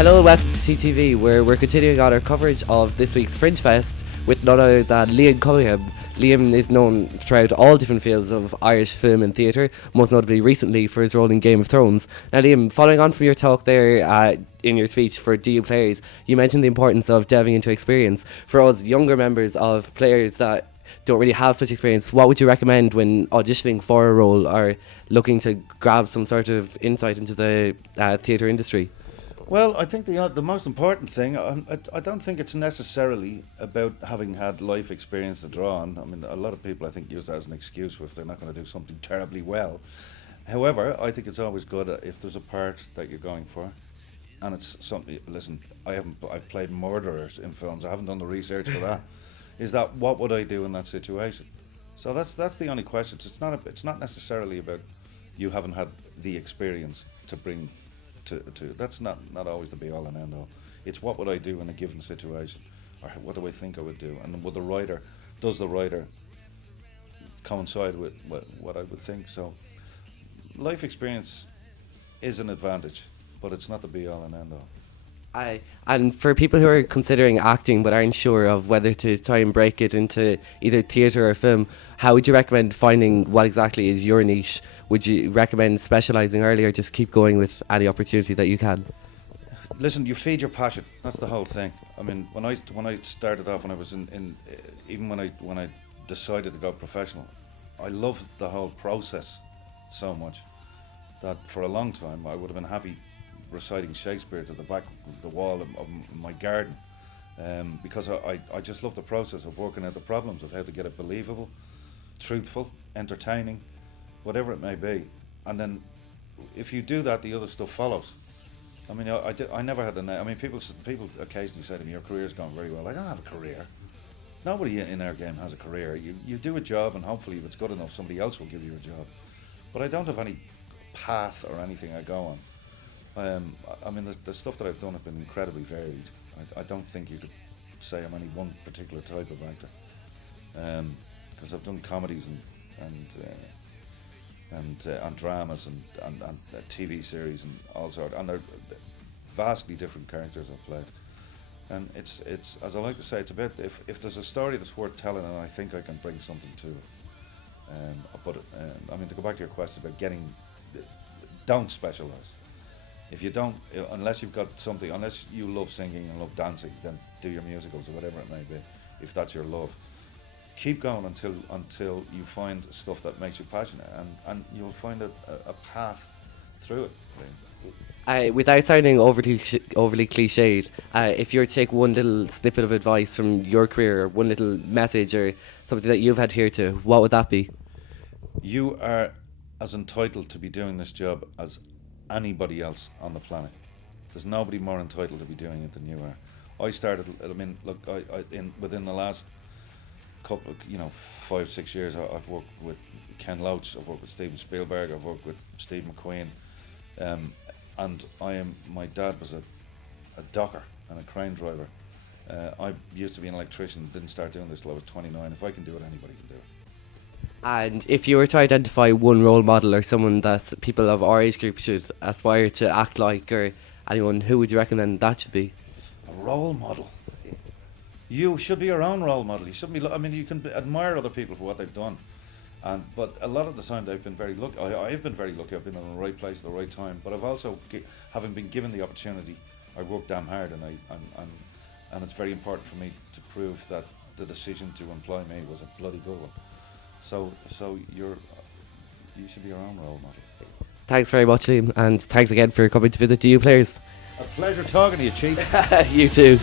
Hello and welcome to TTV, where we're continuing on our coverage of this week's Fringe Fest with none other than Liam Cunningham. Liam is known throughout all different fields of Irish film and theatre, most notably recently for his role in Game of Thrones. Now Liam, following on from your talk there in your speech for DU players, you mentioned the importance of delving into experience. For us younger members of players that don't really have such experience, what would you recommend when auditioning for a role or looking to grab some sort of insight into the theatre industry? Well, I think the most important thing, I don't think it's necessarily about having had life experience to draw on. I mean, a lot of people, I think, use that as an excuse if they're not going to do something terribly well. However, I think it's always good if there's a part that you're going for, and it's something. Listen, I've played murderers in films. I haven't done the research for that. Is that what would I do in that situation? So that's the only question. It's not necessarily about you haven't had the experience to bring. That's not always the be all and end all. It's what would I do in a given situation, or what do I think I would do, and does the writer coincide with what I would think? So life experience is an advantage, but it's not the be all and end all. And for people who are considering acting but aren't sure of whether to try and break it into either theatre or film, how would you recommend finding what exactly is your niche? Would you recommend specialising early, or just keep going with any opportunity that you can? Listen, you feed your passion. That's the whole thing. I mean, when I started off, when I was even when I decided to go professional, I loved the whole process so much that for a long time I would have been happy reciting Shakespeare to the back of the wall of my garden, because I just love the process of working out the problems of how to get it believable, truthful, entertaining, whatever it may be. And then if you do that, the other stuff follows. I mean, I never had I mean, people occasionally say to me, your career's gone very well. I don't have a career. Nobody in our game has a career. You do a job, and hopefully if it's good enough, somebody else will give you a job. But I don't have any path or anything I go on. I mean, the stuff that I've done have been incredibly varied. I don't think you could say I'm any one particular type of actor, because I've done comedies and dramas and TV series and all sorts, and they're vastly different characters I've played. And it's as I like to say, it's about if there's a story that's worth telling, and I think I can bring something to it. I mean, to go back to your question about don't specialise. If you don't, unless you've got something, unless you love singing and love dancing, then do your musicals or whatever it may be, if that's your love. Keep going until you find stuff that makes you passionate, and you'll find a path through it. Without sounding overly cliched, if you were to take one little snippet of advice from your career, or one little message or something that you've adhered to, what would that be? You are as entitled to be doing this job as anybody else on the planet. There's nobody more entitled to be doing it than you are. I started, I mean, look, within the last couple, 5-6 years, I've worked with Ken Loach, I've worked with Steven Spielberg, I've worked with Steve McQueen, and my dad was a docker and a crane driver. I used to be an electrician, didn't start doing this till I was 29. If I can do it, anybody can do it. And if you were to identify one role model or someone that people of our age group should aspire to act like, or anyone, who would you recommend that should be? A role model? You should be your own role model. You shouldn't be. I mean, you can admire other people for what they've done, but a lot of the time they've been very lucky. I've been very lucky. I've been in the right place at the right time. But I've also, having been given the opportunity, I worked damn hard, and it's very important for me to prove that the decision to employ me was a bloody good one. So you should be your own role model. Thanks very much, Liam, and thanks again for coming to visit DU Players. A pleasure talking to you, Chief. You too.